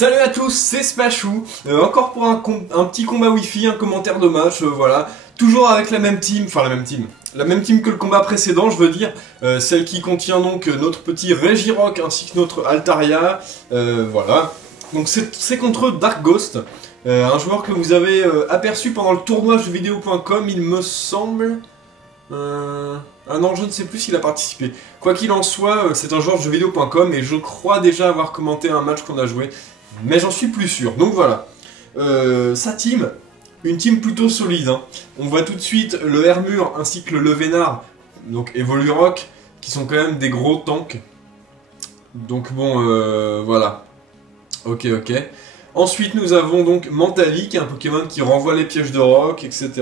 Salut à tous, c'est Smashou, encore pour un petit combat Wi-Fi, un commentaire de match, voilà. Toujours avec la même team que le combat précédent, je veux dire, celle qui contient donc notre petit Regirock ainsi que notre Altaria, voilà. Donc c'est contre Dark Ghost, un joueur que vous avez aperçu pendant le tournoi jeuxvideo.com, il me semble... Ah non, je ne sais plus s'il a participé. Quoi qu'il en soit, c'est un joueur de jeuxvideo.com et je crois déjà avoir commenté un match qu'on a joué, mais j'en suis plus sûr. Donc voilà. Sa team, une team plutôt solide. Hein. On voit tout de suite le Hermure ainsi que le Levénard, donc Evolurock, qui sont quand même des gros tanks. Donc bon, voilà. Ok. Ensuite, nous avons donc Mentali, qui est un Pokémon qui renvoie les pièges de rock, etc.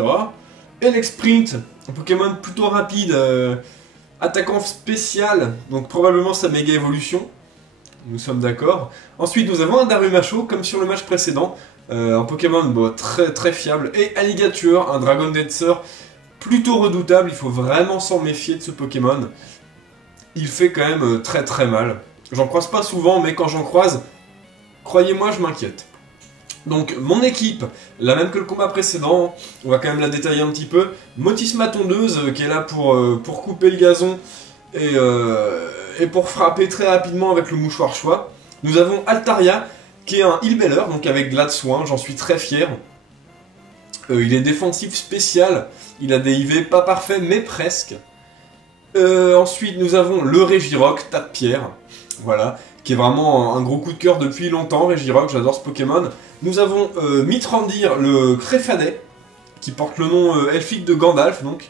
Elexprint, un Pokémon plutôt rapide, attaquant spécial, donc probablement sa méga évolution. Nous sommes d'accord. Ensuite, nous avons un Darumacho, comme sur le match précédent, un Pokémon bon, très fiable. Et Alligator, un Dragon Dancer plutôt redoutable, il faut vraiment s'en méfier de ce Pokémon. Il fait quand même très mal. J'en croise pas souvent, mais quand j'en croise, croyez-moi, je m'inquiète. Donc mon équipe, la même que le combat précédent, on va quand même la détailler un petit peu. Motisma tondeuse qui est là pour couper le gazon et pour frapper très rapidement avec le mouchoir choix. Nous avons Altaria qui est un healbeller, donc avec Glade Soin, j'en suis très fier. Il est défensif spécial, il a des IV pas parfaits mais presque. Ensuite nous avons le Regirock, tas de pierre, voilà, qui est vraiment un gros coup de cœur depuis longtemps, Regirock, j'adore ce Pokémon. Nous avons Mitrandir, le Créfadet, qui porte le nom elfique de Gandalf, donc,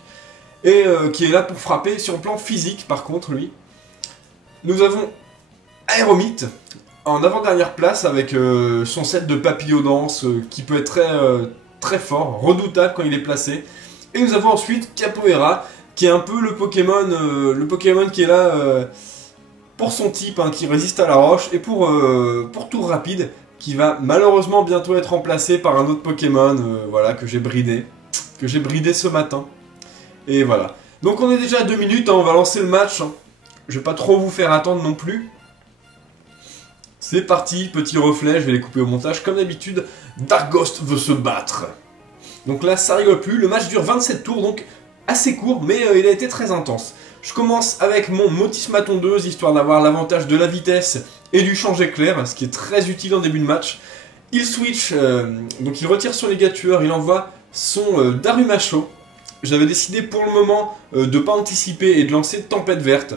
et qui est là pour frapper sur le plan physique, par contre, lui. Nous avons Aéromite, en avant-dernière place, avec son set de papillodance, qui peut être très fort, redoutable quand il est placé. Et nous avons ensuite Capoeira, qui est un peu le Pokémon qui est là... pour son type, hein, qui résiste à la roche, et pour tour rapide, qui va malheureusement bientôt être remplacé par un autre Pokémon, voilà, que j'ai bridé ce matin. Et voilà. Donc on est déjà à 2 minutes, hein, on va lancer le match. Hein. Je vais pas trop vous faire attendre non plus. C'est parti, petit reflet, je vais les couper au montage. Comme d'habitude, Dark Ghost veut se battre. Donc là, ça rigole plus. Le match dure 27 tours, donc assez court, mais il a été très intense. Je commence avec mon Motisma tondeuse, histoire d'avoir l'avantage de la vitesse et du change éclair, ce qui est très utile en début de match. Il switch, donc il retire son Ligature, il envoie son Darumacho. J'avais décidé pour le moment de ne pas anticiper et de lancer Tempête Verte,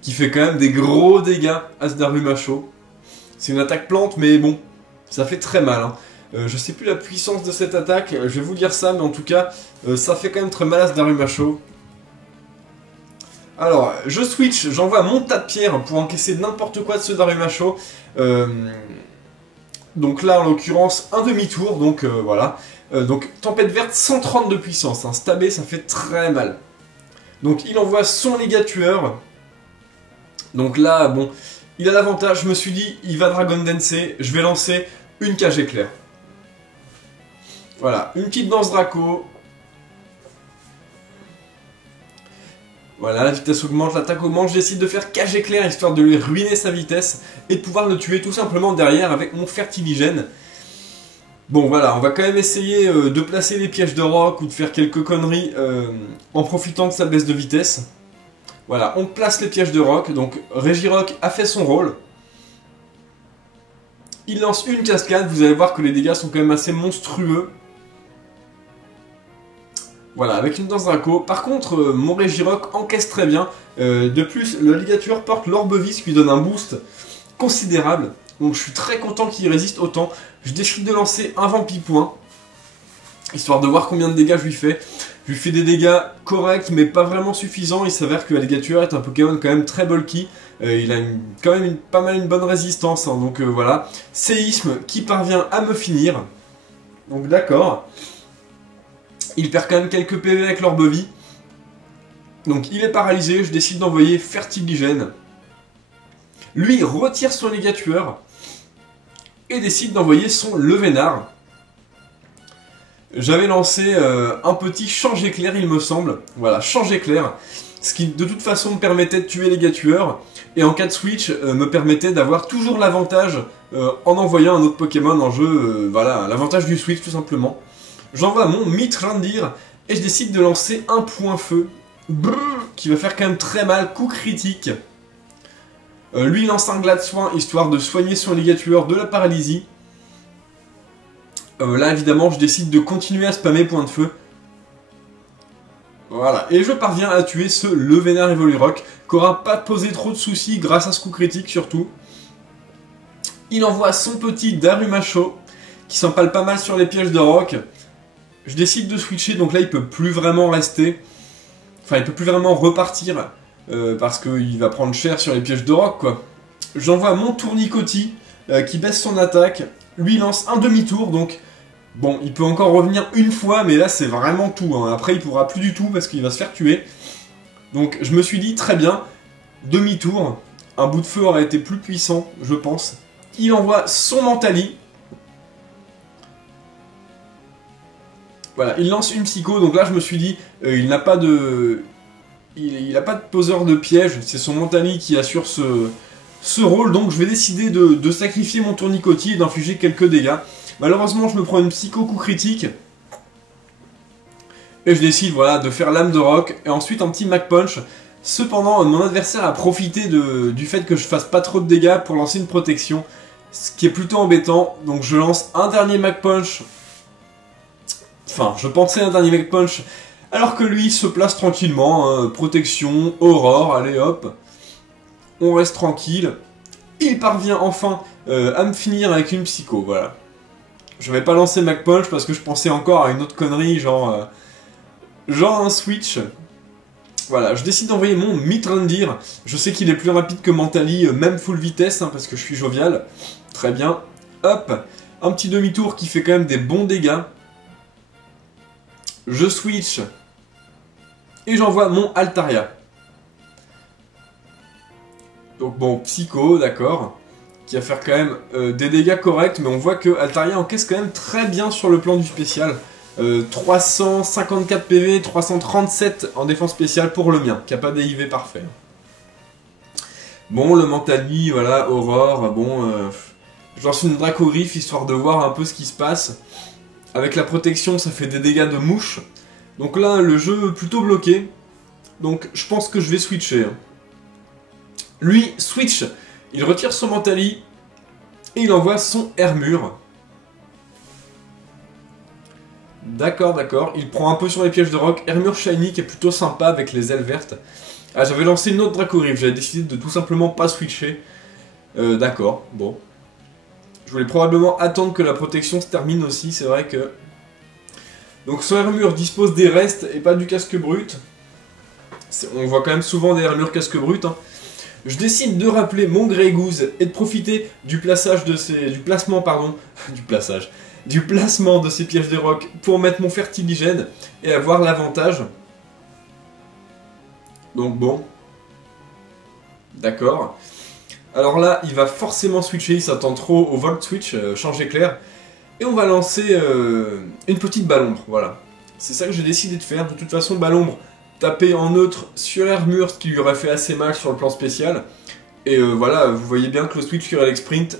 qui fait quand même des gros dégâts à ce Darumacho. C'est une attaque plante, mais bon, ça fait très mal. Hein. Je sais plus la puissance de cette attaque, je vais vous dire ça, mais en tout cas, ça fait quand même très mal à ce Darumacho. Alors, je switch, j'envoie mon tas de pierres pour encaisser n'importe quoi de ce Darumacho. Donc là, en l'occurrence, un demi-tour, donc voilà. Donc, Tempête Verte, 130 de puissance. Hein. Stabé, ça fait très mal. Donc, il envoie son Ligature. Donc là, bon, il a l'avantage, je me suis dit, il va Dragon Dancer, je vais lancer une cage éclair. Voilà, une petite danse Draco. Voilà, la vitesse augmente, l'attaque augmente, je décide de faire cage éclair histoire de lui ruiner sa vitesse et de pouvoir le tuer tout simplement derrière avec mon Fertiligène. Bon voilà, on va quand même essayer de placer les pièges de rock ou de faire quelques conneries en profitant de sa baisse de vitesse. Voilà, on place les pièges de rock, donc Regirock a fait son rôle. Il lance une cascade, vous allez voir que les dégâts sont quand même assez monstrueux. Voilà, avec une danse Draco. Par contre, mon Regirock encaisse très bien. De plus, le Ligature porte l'Orbevis qui lui donne un boost considérable. Donc je suis très content qu'il résiste autant. Je décide de lancer un Vampipoint, histoire de voir combien de dégâts je lui fais. Je lui fais des dégâts corrects, mais pas vraiment suffisants. Il s'avère que Alligator est un Pokémon quand même très bulky. Il a quand même une bonne résistance. Hein, donc voilà. Séisme qui parvient à me finir. Donc d'accord. Il perd quand même quelques PV avec l'Orbevis. Donc il est paralysé, je décide d'envoyer Fertiligène. Lui retire son Ligature et décide d'envoyer son Levénard. j'avais lancé un petit change éclair, il me semble. Voilà, change éclair. Ce qui de toute façon me permettait de tuer les gars tueurs. Et en cas de switch, me permettait d'avoir toujours l'avantage en envoyant un autre Pokémon en jeu. Voilà, l'avantage du switch tout simplement. J'envoie mon Mitrandir et je décide de lancer un point feu. Brrr, qui va faire quand même très mal, coup critique. Lui il lance un Glade Soin histoire de soigner son les gars tueurs de la paralysie. Là évidemment je décide de continuer à spammer point de feu. Voilà, et je parviens à tuer ce Levénard Evolurock, qui aura pas posé trop de soucis grâce à ce coup critique surtout. Il envoie son petit Darumacho, qui s'empale pas mal sur les pièges de rock. Je décide de switcher, donc là il peut plus vraiment rester. Enfin il peut plus vraiment repartir, parce qu'il va prendre cher sur les pièges de rock quoi. J'envoie mon Tournicotis, qui baisse son attaque. Lui il lance un demi-tour, donc... Bon, il peut encore revenir une fois, mais là c'est vraiment tout. Hein. Après il pourra plus du tout parce qu'il va se faire tuer. Donc je me suis dit, très bien, demi-tour. Un bout de feu aurait été plus puissant, je pense. Il envoie son Mentali. Voilà, il lance une psycho. Donc là je me suis dit, il n'a pas de... Il n'a pas de poseur de piège. C'est son Mentali qui assure ce rôle. Donc je vais décider de sacrifier mon Tournicotis et d'infliger quelques dégâts. Malheureusement, je me prends une psycho coup critique. Et je décide voilà, de faire lame de roc. Et ensuite un petit Mac Punch. Cependant, mon adversaire a profité du fait que je fasse pas trop de dégâts pour lancer une protection. Ce qui est plutôt embêtant. Donc je lance un dernier Mac Punch. Enfin, je pensais un dernier Mac Punch. Alors que lui se place tranquillement. Hein, protection, aurore, allez hop. On reste tranquille. Il parvient enfin à me finir avec une psycho, voilà. Je vais pas lancer Mac Punch parce que je pensais encore à une autre connerie, genre un switch. Voilà, je décide d'envoyer mon Mitrandir. Je sais qu'il est plus rapide que Mentali, même full vitesse, hein, parce que je suis jovial. Très bien. Hop, un petit demi-tour qui fait quand même des bons dégâts. Je switch. Et j'envoie mon Altaria. Donc bon, Psycho, d'accord. Qui va faire quand même des dégâts corrects, mais on voit que Altaria encaisse quand même très bien sur le plan du spécial. 354 PV, 337 en défense spéciale pour le mien, qui n'a pas d'IV parfait. Bon, le Mentali, voilà, Aurore, bon... je lance une Dracogriffe, histoire de voir un peu ce qui se passe. Avec la protection, ça fait des dégâts de mouche. Donc là, le jeu est plutôt bloqué. Donc je pense que je vais switcher. Lui, switch. Il retire son Mentali et il envoie son Hermure. D'accord, d'accord. Il prend un peu sur les pièges de roc. Hermure Shiny qui est plutôt sympa avec les ailes vertes. Ah, j'avais lancé une autre Dracogriffe. J'avais décidé de tout simplement pas switcher. D'accord, bon. Je voulais probablement attendre que la protection se termine aussi. C'est vrai que... Donc son Hermure dispose des restes et pas du casque brut. On voit quand même souvent des Hermures casque brut, hein. Je décide de rappeler mon Greygoose et de profiter du placement de ces pièges de roc pour mettre mon fertiligène et avoir l'avantage. Donc bon. D'accord. Alors là, il va forcément switcher, il s'attend trop au Volt Switch, change éclair. Et on va lancer une petite Ballombre, voilà. C'est ça que j'ai décidé de faire. De toute façon, Ballombre, taper en neutre sur l'Hermure, ce qui lui aurait fait assez mal sur le plan spécial. Et voilà, vous voyez bien que le switch sur Alex Sprint,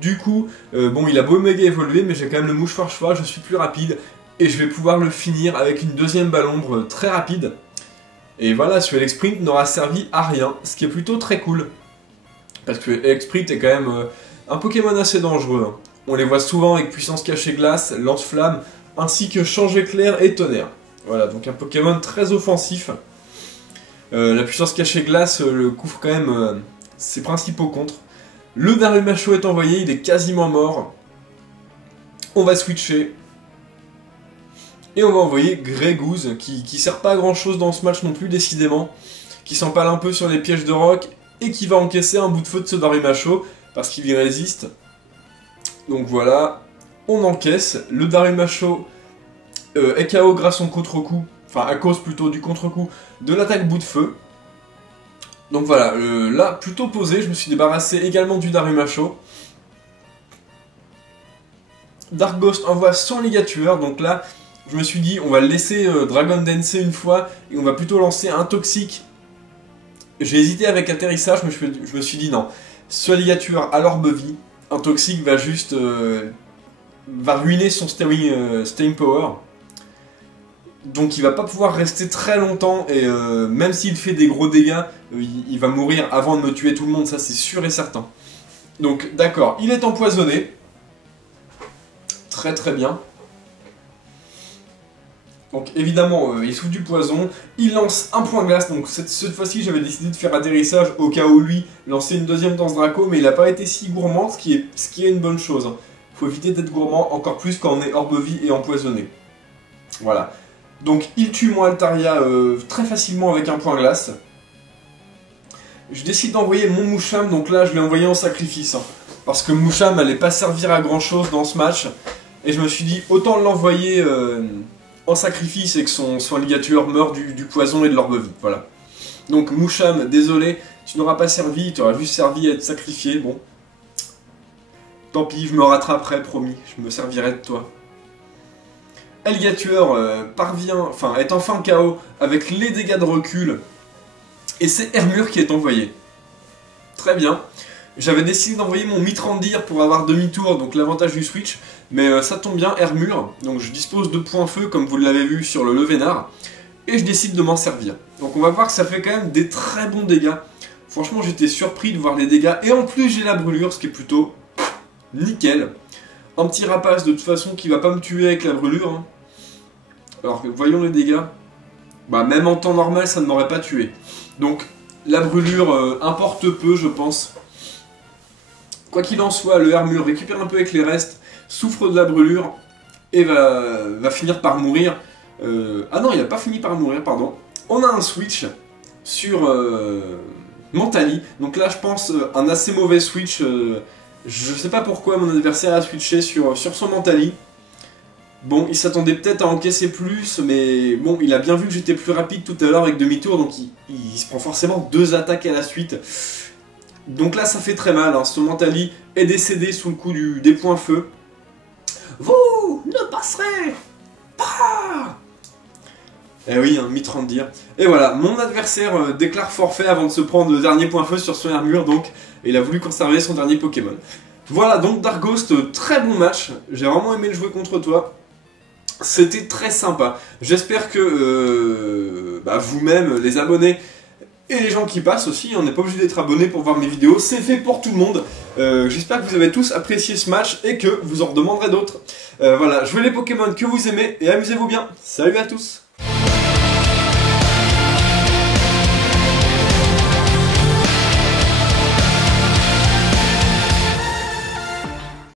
du coup, bon, il a beau méga évoluer, mais j'ai quand même le mouche-farche, je suis plus rapide. Et je vais pouvoir le finir avec une deuxième Ballombre très rapide. Et voilà, ce Alex Sprint n'aura servi à rien, ce qui est plutôt très cool. Parce que Alex Sprint est quand même un Pokémon assez dangereux. Hein. On les voit souvent avec puissance cachée glace, lance-flamme, ainsi que change éclair et tonnerre. Voilà, donc un Pokémon très offensif. La puissance cachée glace le couvre quand même ses principaux contres. Le Darumacho est envoyé, il est quasiment mort. On va switcher. Et on va envoyer Greygoose, qui sert pas à grand chose dans ce match non plus, décidément. Qui s'empale un peu sur les pièges de roc, et qui va encaisser un bout de feu de ce Darumacho, parce qu'il y résiste. Donc voilà, on encaisse. Le Darumacho est KO grâce au contre-coup, enfin à cause plutôt du contre-coup de l'attaque bout de feu. Donc voilà, là plutôt posé, je me suis débarrassé également du Darumacho. Dark Ghost envoie son ligature, donc là, je me suis dit, on va le laisser Dragon Dancer une fois, et on va plutôt lancer un toxique. J'ai hésité avec atterrissage, mais je me suis dit non, soit ligature à l'orbe vie, un toxique va juste... va ruiner son staying power. Donc il va pas pouvoir rester très longtemps, et même s'il fait des gros dégâts, il va mourir avant de me tuer tout le monde, ça c'est sûr et certain. Donc d'accord, il est empoisonné. Très très bien. Donc évidemment, il souffle du poison, il lance un point glace, donc cette fois-ci j'avais décidé de faire atterrissage au cas où lui lancer une deuxième danse Draco, mais il n'a pas été si gourmand, ce qui est une bonne chose. Faut éviter d'être gourmand, encore plus quand on est orbe vie et empoisonné. Voilà. Donc il tue mon Altaria très facilement avec un point glace. Je décide d'envoyer mon Moucham, donc là je l'ai envoyé en sacrifice. Parce que Moucham n'allait pas servir à grand chose dans ce match. Et je me suis dit, autant l'envoyer en sacrifice et que son ligature meurt du poison et de l'orbe vie. Voilà. Donc Moucham, désolé, tu n'auras pas servi, tu auras juste servi à être sacrifié. Bon. Tant pis, je me rattraperai, promis, je me servirai de toi. Ligature est enfin KO avec les dégâts de recul. Et c'est Hermure qui est envoyé. Très bien. J'avais décidé d'envoyer mon Mitrandir pour avoir demi-tour, donc l'avantage du switch. Mais ça tombe bien, Hermure. Donc je dispose de points feu, comme vous l'avez vu sur le Levénard. Et je décide de m'en servir. Donc on va voir que ça fait quand même des très bons dégâts. Franchement, j'étais surpris de voir les dégâts. Et en plus, j'ai la brûlure, ce qui est plutôt nickel. Un petit rapace de toute façon qui va pas me tuer avec la brûlure. Hein. Alors voyons les dégâts. Bah même en temps normal ça ne m'aurait pas tué. Donc la brûlure importe peu je pense. Quoi qu'il en soit, le Hermure récupère un peu avec les restes, souffre de la brûlure et va finir par mourir. Ah non, il n'a pas fini par mourir, pardon. On a un switch sur Mentali. Donc là je pense un assez mauvais switch. Je sais pas pourquoi mon adversaire a switché sur son Mentali. Bon, il s'attendait peut-être à encaisser plus, mais bon, il a bien vu que j'étais plus rapide tout à l'heure avec demi-tour, donc il se prend forcément 2 attaques à la suite. Donc là, ça fait très mal, hein. Son Mentali est décédé sous le coup des points feu. Vous ne passerez pas. Eh oui, hein, Mitrandir. Et voilà, mon adversaire déclare forfait avant de se prendre le dernier point feu sur son armure, donc il a voulu conserver son dernier Pokémon. Voilà, donc Dark Ghost, très bon match. J'ai vraiment aimé le jouer contre toi. C'était très sympa. J'espère que vous-même, les abonnés et les gens qui passent aussi, on n'est pas obligé d'être abonné pour voir mes vidéos, c'est fait pour tout le monde. J'espère que vous avez tous apprécié ce match et que vous en redemanderez d'autres. Voilà, jouez les Pokémon que vous aimez et amusez-vous bien. Salut à tous!